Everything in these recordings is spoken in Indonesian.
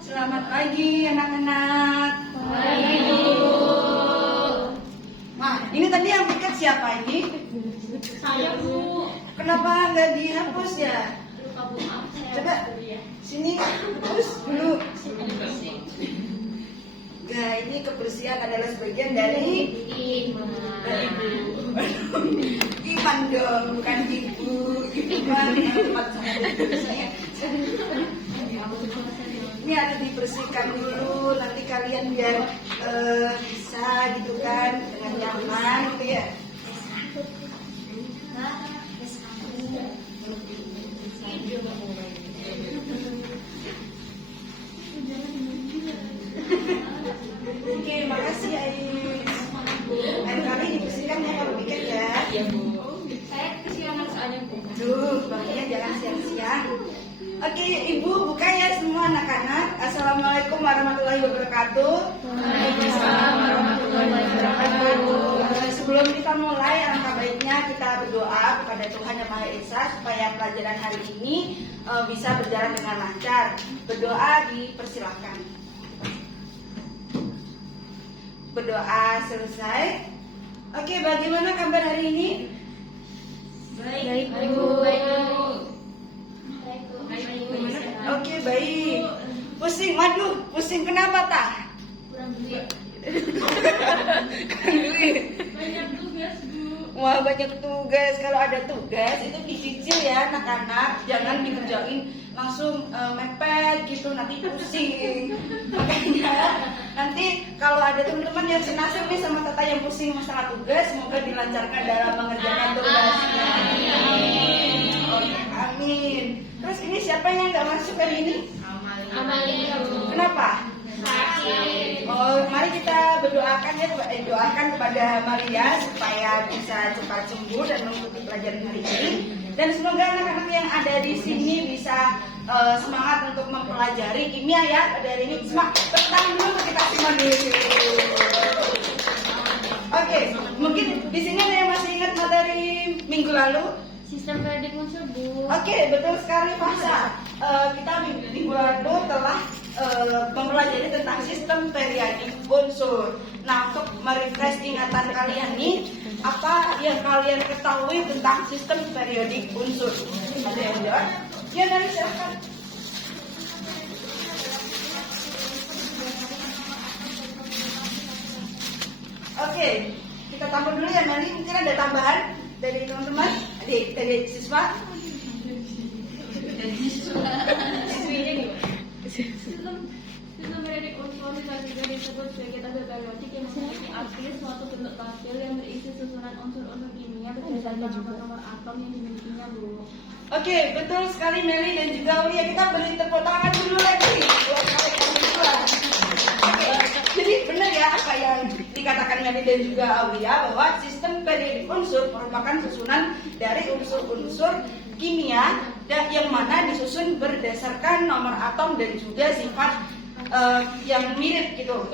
Selamat pagi anak-anak. Pagi, Bu. Nah, ini tadi yang bikin siapa ini? Saya, Bu. Kenapa nggak dihapus ya? Lupa, Bu. Maaf, saya Coba ya. sini hapus dulu. Ini bersih. Nah, ini kebersihan adalah sebagian dari Iman. iman dong, bukan ibu. Iman tempat saya. Ini harus dibersihkan dulu, nanti kalian biar bisa gitu kan dengan nyaman gitu ya. Oke, makasih Ais. Lain kali dibersihkan ya kalau bikin ya. Iya, Bu. Saya kesiangan soalnya, Bu. Duh, makanya jangan siang-siang. Oke, Ibu buka ya semua anak-anak. Assalamualaikum warahmatullahi wabarakatuh. Waalaikumsalam warahmatullahi wabarakatuh. Sebelum kita mulai, alangkah baiknya kita berdoa kepada Tuhan Yang Maha Esa supaya pelajaran hari ini bisa berjalan dengan lancar. Berdoa dipersilahkan. Berdoa selesai. Oke, bagaimana kabar hari ini? Baik, Bu. Baik, Bu. Oke, baik. Pusing, waduh, pusing kenapa tah? Kurang duit. Duit. Banyak tugas, Bu. Wah, banyak tugas. Kalau ada tugas itu dicicil ya anak-anak. Jangan dikerjain langsung mepet gitu, nanti pusing. Makanya nanti kalau ada teman-teman yang senasib nih sama tata yang pusing masalah tugas, semoga dilancarkan dalam mengerjakan tugasnya. Oke, amin. Terus ini siapa yang nggak masuk hari ini? Amalia, Bu. Kenapa? Sakit. Oh, mari kita berdoakan ya, doakan kepada Maria supaya bisa cepat sembuh dan mengikuti pelajaran hari ini. Dan semoga anak-anak yang ada di sini bisa semangat untuk mempelajari kimia ya pada hari ini. Semangat, tepuk dulu kita semua dulu. Oke, mungkin di sini ada yang masih ingat materi minggu lalu? Sistem periodik unsur, Bu. Oke, betul sekali Fasa. Kita minggu lalu telah mempelajari tentang sistem periodik unsur. Nah, untuk merefresh ingatan kalian nih, apa yang kalian ketahui tentang sistem periodik unsur? Ada yang jawab? Ya, dari silakan. Oke, kita tambah dulu ya Meli. Mungkin ada tambahan dari teman-teman, dari siswa. Sistem periodik unsur juga disebut sebagai tabel periodik yang memiliki arti suatu bentuk tabel yang berisi susunan unsur-unsur kimia berdasarkan nomor atom yang dimilikinya, Bu. Oke, betul sekali Meli dan juga Aulia. Kita beri tepuk tangan dulu lagi buat kalian berdua. Oke, jadi benar ya apa yang dikatakan Meli dan juga Aulia bahwa sistem periodik unsur merupakan susunan dari unsur-unsur kimia dan yang mana disusun berdasarkan nomor atom dan juga sifat yang mirip gitu.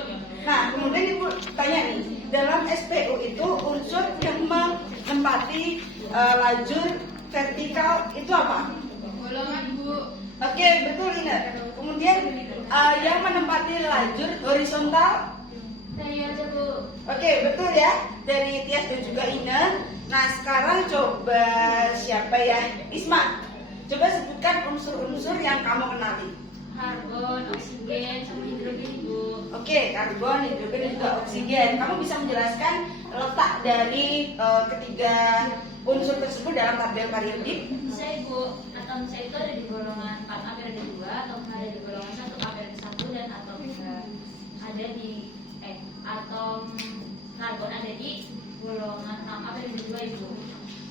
Nah, kemudian Ibu tanya nih, dalam SPU itu unsur yang menempati lajur vertikal itu apa? Golongan, Bu. Oke, betul Ina. Kemudian yang menempati lajur horizontal? Saya aja, Bu. Oke, betul ya. Dari Tias dan juga Ina. Nah, sekarang coba siapa ya? Isma. Coba sebutkan unsur-unsur yang kamu kenali. Karbon, oksigen, sama hidrogen, Bu. Oke, karbon, hidrogen, dan juga oksigen. Kamu bisa menjelaskan letak dari ketiga unsur tersebut dalam tabel periodik? Bisa, Ibu. Atom C itu ada di golongan 4A periode 2, atom H ada di golongan 1A periode 1, dan atom ada di atom karbon ada di golongan 6A periode 2, Ibu.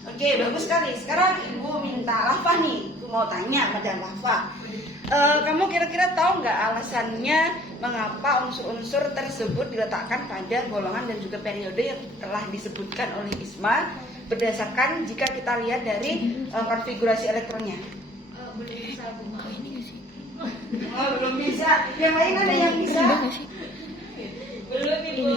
Oke, bagus sekali. Sekarang Ibu minta Lafa nih. Aku mau tanya pada Lafa. Kamu kira-kira tahu nggak alasannya mengapa unsur-unsur tersebut diletakkan pada golongan dan juga periode yang telah disebutkan oleh Isma berdasarkan jika kita lihat dari konfigurasi elektronnya? Belum bisa, Bu. Oh, belum bisa. Yang lain ada yang bisa? Belum, Ibu.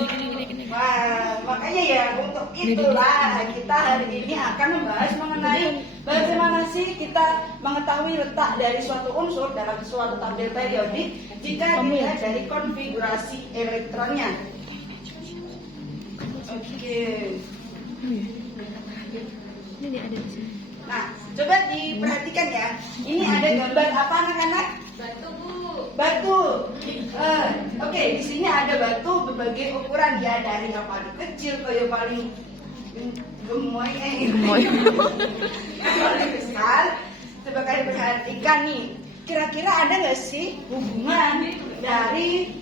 Wah, makanya Makanya ya untuk itulah kita hari ini akan membahas mengenai bagaimana sih kita mengetahui letak dari suatu unsur dalam suatu tabel periodik jika dilihat dari konfigurasi elektronnya. Oke. Ini ada di sini. Nah, coba diperhatikan ya. Ini ada gambar apa anak-anak? Batu, Bu. Batu. Oke, di sini ada batu berbagai ukuran ya, dari yang paling kecil ke yang paling gemoy, yang paling besar. Coba kalian perhatikan nih. Kira-kira ada nggak sih hubungan dari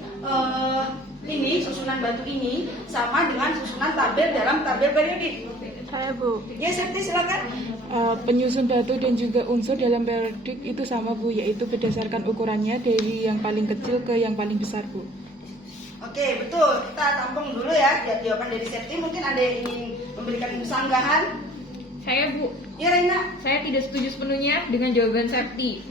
ini susunan batu ini sama dengan susunan tabel dalam tabel periodik? Saya Bu. Ya, Septi silakan. Penyusun batu dan juga unsur dalam periodik itu sama Bu, yaitu berdasarkan ukurannya dari yang paling kecil ke yang paling besar Bu. Oke, betul. Kita tampung dulu ya jawaban dari Septi. Mungkin ada yang ingin memberikan sanggahan. Saya Bu, Ya, Reina. saya tidak setuju sepenuhnya dengan jawaban Septi.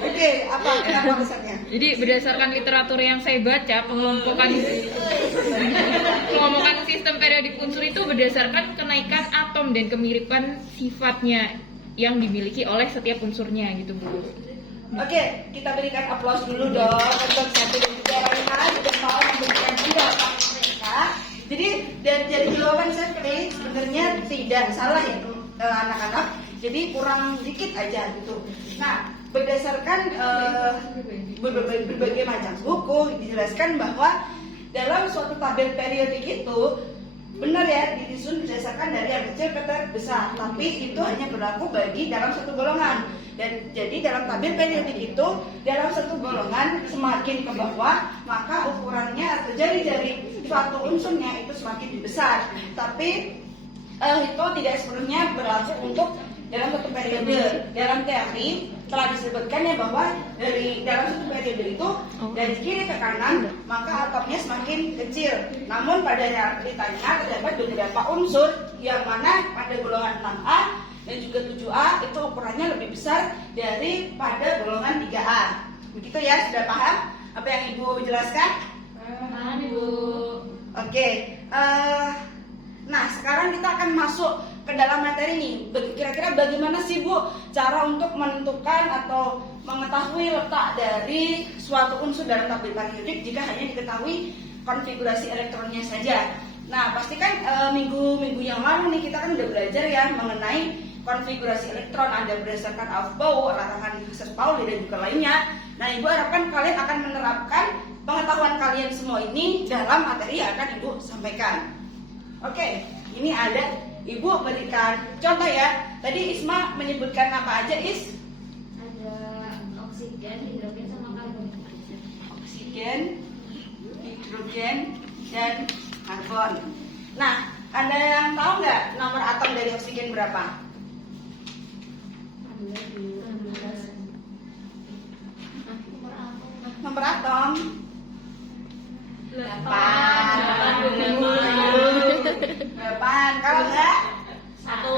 Oke, apa kenapa alasannya? Jadi berdasarkan literatur yang saya baca, pengelompokan sistem periodik unsur itu berdasarkan kenaikan atom dan kemiripan sifatnya yang dimiliki oleh setiap unsurnya gitu Bu. Oke, kita berikan aplaus dulu dong untuk Septi dan juga Reina untuk mau memberikan jawaban mereka. Jadi dari jawaban Septi sebenarnya tidak salah ya anak-anak. Jadi kurang dikit aja gitu. Nah, berdasarkan berbagai macam buku dijelaskan bahwa dalam suatu tabel periodik itu benar ya disusun berdasarkan dari yang kecil ke terbesar, tapi itu hanya berlaku bagi dalam satu golongan. Dan jadi dalam tabel periodik itu dalam satu golongan semakin ke bawah maka ukurannya atau jari-jari suatu unsurnya itu semakin besar. Tapi itu tidak sepenuhnya berlaku untuk dalam satu periode. Dalam teori telah disebutkan ya bahwa dari dalam satu periode itu dari kiri ke kanan maka atomnya semakin kecil. Namun pada realitanya terdapat beberapa unsur yang mana pada golongan 6A dan juga 7A itu ukurannya lebih besar daripada golongan 3A. Begitu ya, sudah paham apa yang Ibu jelaskan? Paham, Bu. Oke. Nah, sekarang kita akan masuk ke dalam materi nih. Kira-kira bagaimana sih Bu cara untuk menentukan atau mengetahui letak dari suatu unsur dalam tabel periodik jika hanya diketahui konfigurasi elektronnya saja? Nah, pastikan minggu-minggu yang lalu nih kita kan udah belajar ya mengenai konfigurasi elektron, ada berdasarkan Aufbau, arahan Husserl-Pauli dan juga lainnya. Nah, Ibu harapkan kalian akan menerapkan pengetahuan kalian semua ini dalam materi yang akan Ibu sampaikan. Oke, ini ada Ibu berikan contoh ya. Tadi Isma menyebutkan apa aja, Is? Ada oksigen, hidrogen, sama karbon. Oksigen, hidrogen, dan karbon. Nah, ada yang tahu nggak nomor atom dari oksigen berapa? Nomor atom 8. Kalau enggak? 1.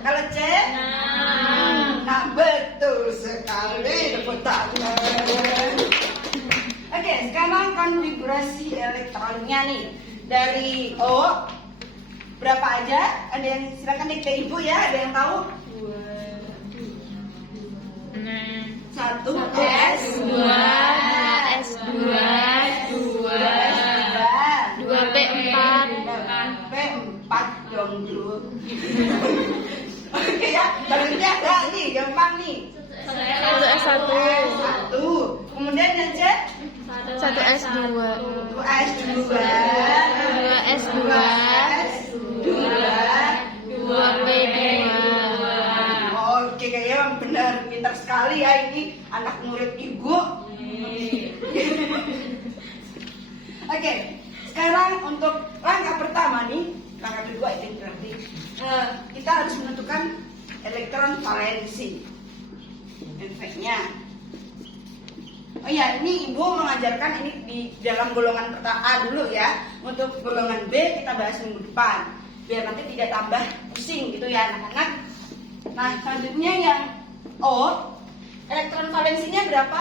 Kalau C? 6. Nah, betul sekali, tepuk tangan. Oke, sekarang konfigurasi elektronnya nih. Dari O berapa aja? Ada yang silakan dikte Ibu ya, ada yang tahu? 1 S 2 2P4 P4 dong dulu. Oke ya, baliknya enggak nih, gampang nih. 1S1 1. Kemudian yang C 1S2 2S2 2S2 2P2 Oke, kayaknya benar pintar sekali ya ini anak murid Ibu. Oke, sekarang untuk langkah pertama nih, langkah kedua itu berarti kita harus menentukan elektron valensi, efeknya. Oh iya, ini Ibu mengajarkan ini di dalam golongan pertama A dulu ya. Untuk golongan B kita bahas minggu depan, biar nanti tidak tambah pusing gitu ya anak-anak. Nah, selanjutnya yang O, elektron valensinya berapa?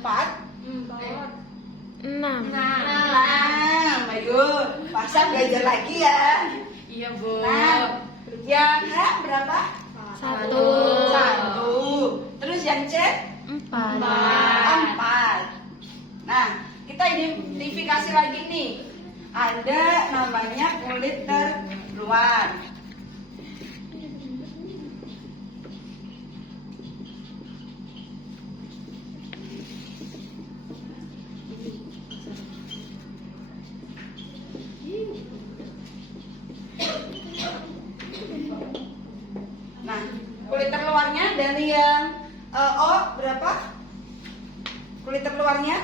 4. 4 6. Nah, ayo pasang belajar lagi ya. Iya, Bu. Nah, yang H berapa? 1. 1. Terus yang C? 4. 4. Nah, kita identifikasi lagi nih. Ada namanya kulit terluar. Nah, kulit terluarnya dari yang O berapa? Kulit terluarnya?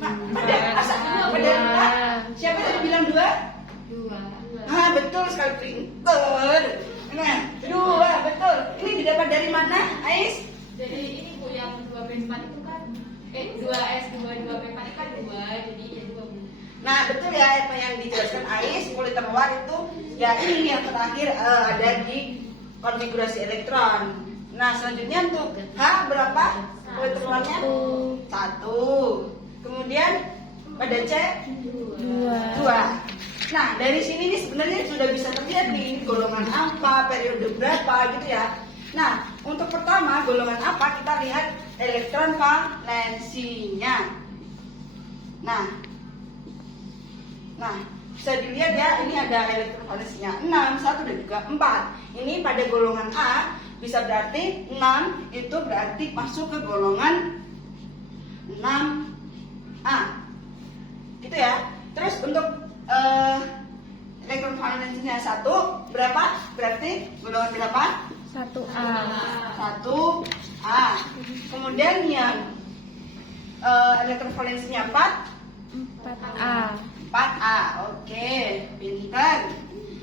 Nah, pada lupa. Siapa tadi bilang 2? 2. Ah, betul sekali, pinter. Nah, 2, betul. Ini didapat dari mana, Ais? Jadi ini Bu yang 2B4 itu kan 2S2 2B4 kan 2, jadi ya 2 Bu. Nah, betul ya apa yang dijelaskan Ais, kulit terluar itu ya ini yang terakhir ada di konfigurasi elektron. Nah, selanjutnya untuk H berapa? Kulit terluarnya? 1. Kemudian pada C 2. Nah, dari sini nih sebenarnya sudah bisa terlihat nih golongan apa, periode berapa gitu ya. Nah, untuk pertama golongan apa kita lihat elektron valensinya. Nah, bisa dilihat ya, ini ada elektron valensinya 6, 1 dan juga 4. Ini pada golongan A bisa berarti 6 itu berarti masuk ke golongan 6A. Gitu ya. Terus untuk elektron valensinya 1 berapa? Berarti golongan berapa? 1A. 1A. Kemudian yang elektron valensinya 4A. 4A. Oke, pintar.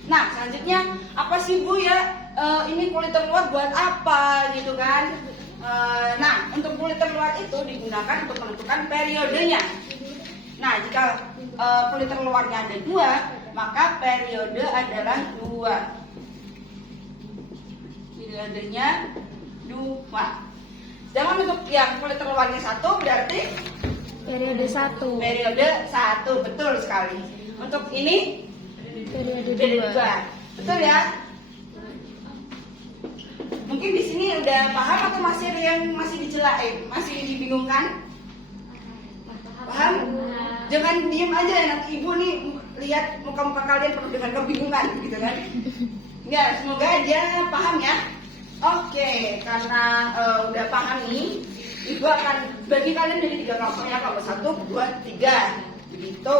Nah, selanjutnya apa sih Bu ya? Ini kulit terluar buat apa gitu kan? Nah, untuk kulit terluar itu digunakan untuk menentukan periodenya. Nah, jika kulit terluarnya ada 2, maka periode adalah 2. Periodenya 2. Sedangkan untuk yang kulit terluarnya 1 berarti Periode 1. periode 1, betul sekali. Untuk ini Periode periode 2. 2. Betul ya? Mungkin di sini udah paham atau masih ada yang masih dicelain, masih dibingungkan? Paham? Jangan diem aja ya, nanti ibu nih lihat muka-muka kalian penuh dengan kebingungan gitu kan. Ya, semoga aja paham ya. Oke, karena udah paham nih, ibu akan bagi kalian jadi 3 kelompok ya, kelompok 1, 2, 3 begitu.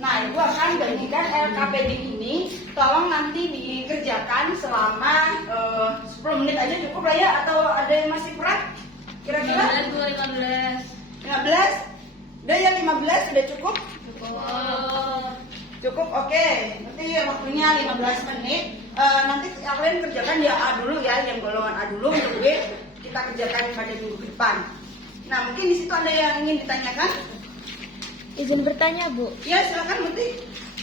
Nah, ibu akan bagikan LKPD ini, tolong nanti dikerjakan selama 10 menit aja cukup lah ya, atau ada yang masih berat? Kira-kira? 15. 15? Udah ya 15 sudah cukup? Cukup, oke. Nanti waktunya 15 menit. Nanti kalian kerjakan ya A dulu ya, yang golongan A dulu. Untuk B kita kerjakan pada minggu depan. Nah, mungkin di situ ada yang ingin ditanyakan? Izin bertanya, Bu. Ya, silakan Muti.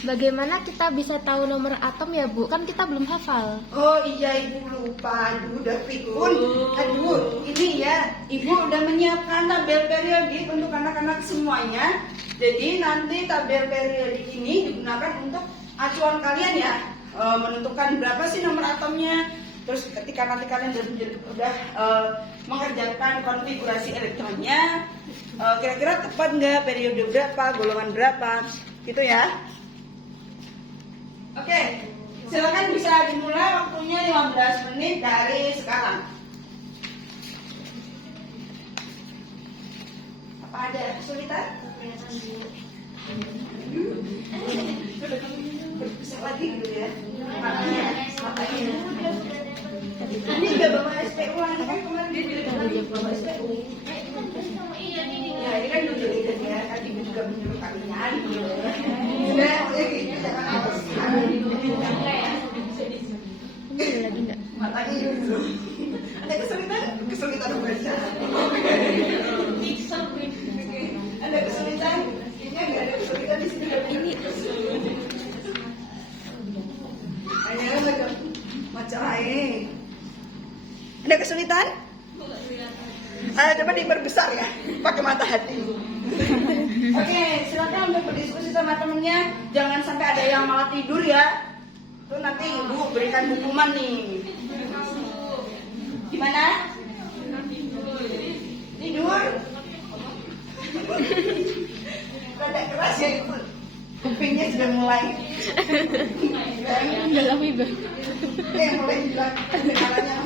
Bagaimana kita bisa tahu nomor atom ya, Bu? Kan kita belum hafal. Oh iya, ibu lupa. Aduh, udah pikun. Aduh, ini ya, ibu udah menyiapkan tabel periodik untuk anak-anak semuanya. Jadi nanti tabel periodik ini digunakan untuk acuan kalian ya, menentukan berapa sih nomor atomnya. Terus ketika nanti kalian udah mengerjakan konfigurasi elektronnya, kira-kira tepat nggak periode berapa, golongan berapa, gitu ya. Oke, silakan bisa dimulai, waktunya 15 menit dari sekarang. Apa ada kesulitan? Berbesar lagi gitu ya. Makanya. Ini udah bawa SPU, ini kan kemarin dia bilang bawa SPU. Iya, ini. Ya, ini kan udah lihat ya, kan ibu juga menyuruh kami nyari. Udah, gitu, jangan awas. Ini lagi enggak? Matanya dulu. Ada kesulitan membaca. Ada kesulitan? Ini nggak ada kesulitan di sini. Ini. Hanya macam lain. Ada kesulitan? Coba diperbesar ya, pakai mata hati. Oke, silakan untuk berdiskusi sama temennya. Jangan sampai ada yang malah tidur ya. Tuh nanti ibu berikan hukuman nih. Gimana? Tidur? Rada keras ya ibu. Kupingnya sudah mulai. Dalam ibu. Mulai hilang. Kedengarannya.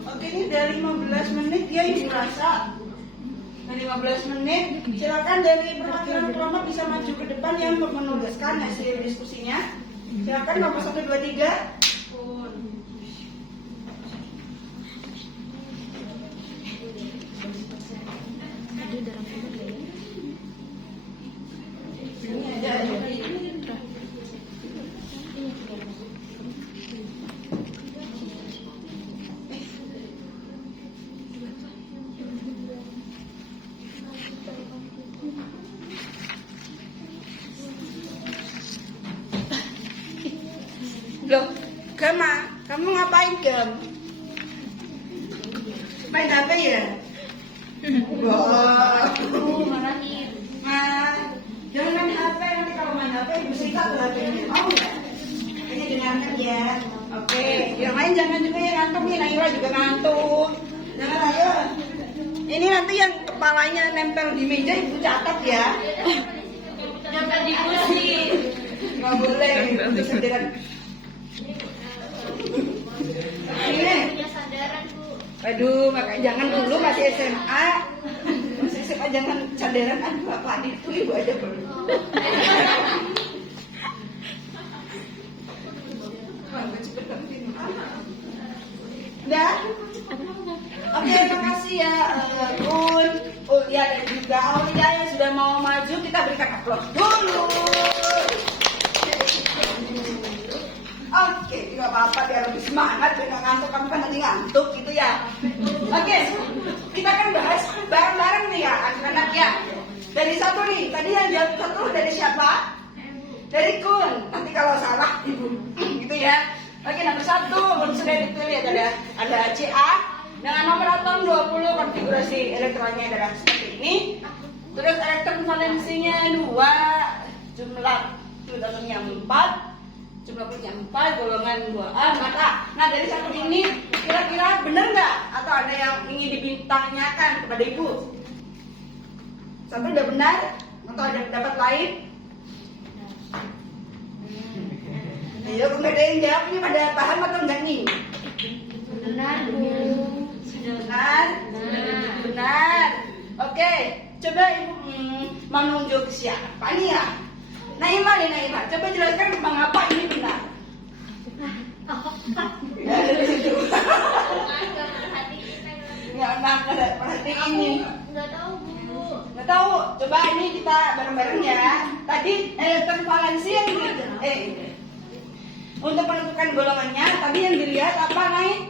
Oke, ini dari 15 menit ya ibu rasa. Dari 15 menit, silakan dari perwakilan kelompok bisa maju ke depan yang untuk menugaskan hasil diskusinya. Silakan nomor 1, 2, 3. Loh, Gema, kamu ngapain Gem? Main HP ya? Wah, Marahin. jangan main HP, nanti kalau main HP ibu sikat tuh HP-nya. Mau nggak? Ini dengarkan ya. Oke, yang lain jangan juga yang ngantuk nih, Naira juga ngantuk. Jangan ayo. Ini nanti yang kepalanya nempel di meja ibu catat ya. Jangan di kursi. Nggak boleh, itu sendirian. Ini. Punya sandaran, Bu. Aduh, makanya jangan dulu masih SMA. Masih SMA jangan sandaran. Aduh, apa itu ibu aja perlu. Udah? Oke, makasih ya Bun, Ulia dan juga Aulia yang sudah mau maju. Kita berikan aplaus dulu. Oke, tidak apa-apa biar lebih semangat, biar nggak ngantuk. Kamu kan nanti ngantuk gitu ya. Oke, kita kan bahas bareng-bareng nih ya anak-anak ya. Dari satu nih, tadi yang jawab satu dari siapa? Dari Kun. Nanti kalau salah ibu, gitu ya. Oke, nomor 1 sudah ditulis ada CA dengan nomor atom 20, konfigurasi elektronnya adalah seperti ini. Terus elektron valensinya 2, jumlah atomnya 4, jumlah punya 4, golongan 2A. Nah dari satu ini kira-kira benar nggak? Atau ada yang ingin ditanyakan kepada ibu? Satu udah benar? Atau ada pendapat lain? Ayo, nggak ada yang jawab, ini pada paham atau enggak nih? Benar, Bu. Benar? Benar. Oke, coba ibu menunjuk siapa nih ya? Naima nih, Naima. Coba jelaskan mengapa ini benar. Ya, dari situ. Nggak perhati ini. Nggak tahu, Bu. Nggak tahu. Coba ini kita bareng-bareng ya. Tadi elektron valensi yang untuk menentukan golongannya, tadi yang dilihat apa, Nay?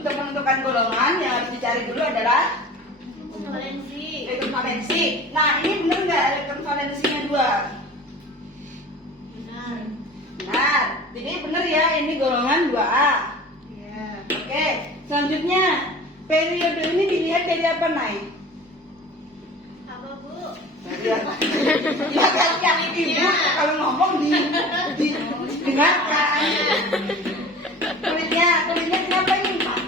untuk menentukan golongan yang harus dicari dulu adalah Valensi. elektron valensi. Nah, ini benar nggak elektron valensinya 2? Benar. Benar. Jadi benar ya, ini golongan 2A. Iya. Oke, selanjutnya periode ini dilihat dari apa, Nay? Apa, Bu? Ya kan yang ibu kalau ngomong didengarkan. Kulitnya kenapa ini, Pak?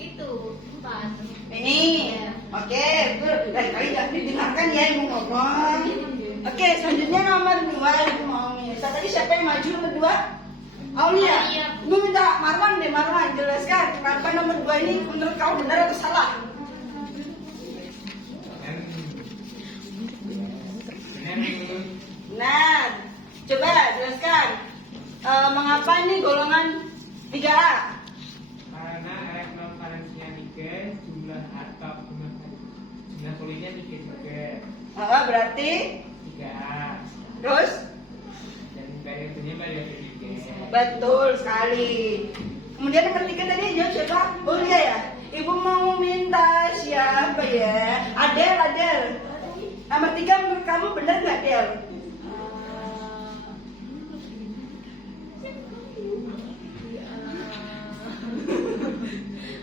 Itu 4. Ini, oke, betul. Dari kali nggak didengarkan ya ibu ngomong. Oke, selanjutnya nomor 2 ibu mau nih. Tadi siapa yang maju nomor 2? Aulia. Aulia. Ibu minta Marwan jelaskan kenapa nomor 2 ini menurut kamu benar atau salah? Nah, coba jelaskan mengapa ini golongan 3A? Karena elektron valensinya 3, jumlah atom jumlah solidnya 3 juga. Berarti 3A. terus Dan periodenya periode 3. betul sekali. Kemudian nomor 3 tadi jawab siapa? Oh iya ya. Ibu mau minta siapa ya? Adel. Nomor 3 menurut kamu benar nggak, Del?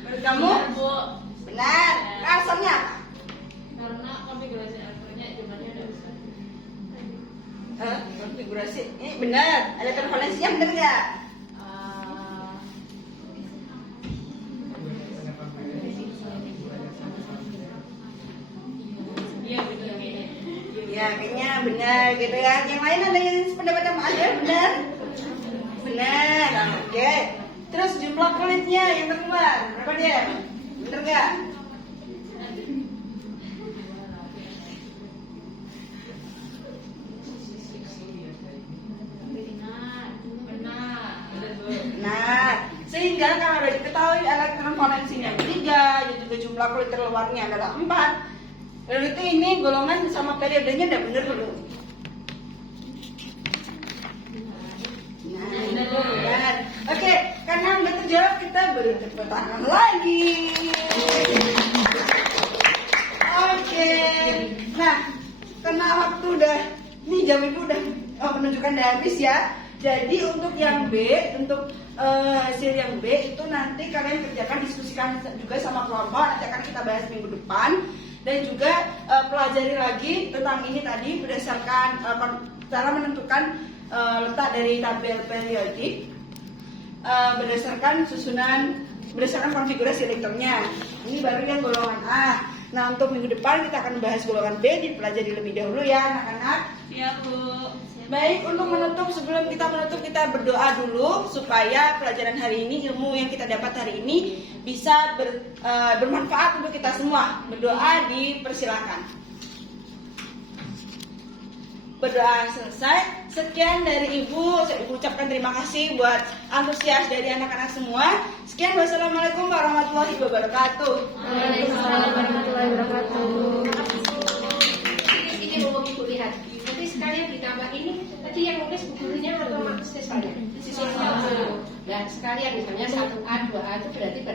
Menurut kamu? Bu. Benar. Alasannya apa? Karena konfigurasi elektronnya jumlahnya ada besar. Konfigurasi. Ini benar. Elektron valensinya benar nggak? Iya, betul kayaknya. Ya, kayaknya benar gitu ya. Yang lain ada yang pendapat sama Adel? Benar? Benar. Oke. Terus jumlah kulitnya yang terkeluar berapa dia? Benar nggak? Benar. Nah, sehingga kalau sudah diketahui elektron valensinya 3 dan juga jumlah kulit terluarnya adalah 4, berarti ini golongan sama periodenya udah benar belum? Nah, benar. Oke, karena udah terjawab kita beri tepuk tangan lagi. Oke. Nah, karena waktu udah, ini jam ibu udah menunjukkan udah habis ya. Jadi untuk yang B, untuk hasil yang B itu nanti kalian kerjakan, diskusikan juga sama kelompok. Nanti akan kita bahas minggu depan. Dan juga pelajari lagi tentang ini tadi berdasarkan cara menentukan letak dari tabel periodik berdasarkan berdasarkan konfigurasi elektronnya. Ini baru yang golongan A. Nah, untuk minggu depan kita akan bahas golongan B, dipelajari lebih dahulu ya anak-anak. Siap, Bu. Baik, untuk menutup, sebelum kita menutup kita berdoa dulu supaya pelajaran hari ini, ilmu yang kita dapat hari ini bisa bermanfaat untuk kita semua. Berdoa dipersilakan. Berdoa selesai. Sekian dari Ibu. Saya ucapkan terima kasih buat antusias dari anak-anak semua. Sekian, wassalamualaikum warahmatullahi wabarakatuh. Waalaikumsalam warahmatullahi wabarakatuh. Ini mau Ibu lihat. Nanti sekalian ditambah ini. Tadi yang nulis bu gurunya otomatis saya. Dan sekalian misalnya 1A, 2A itu berarti